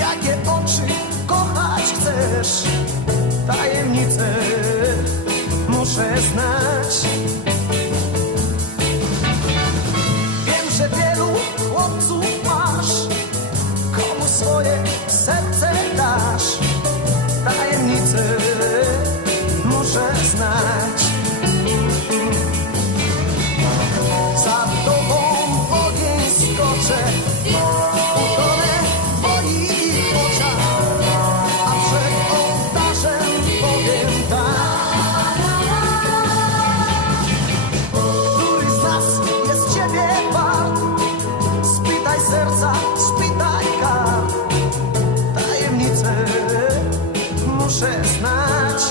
jakie oczy kochać chcesz. Tajemnice muszę znać. Wiem, że wielu chłopców masz, komu swoje serce dasz. Tajemnice muszę znać. Za tobą ogień skoczę. serca szpitalka Tajemnicę muszę znać.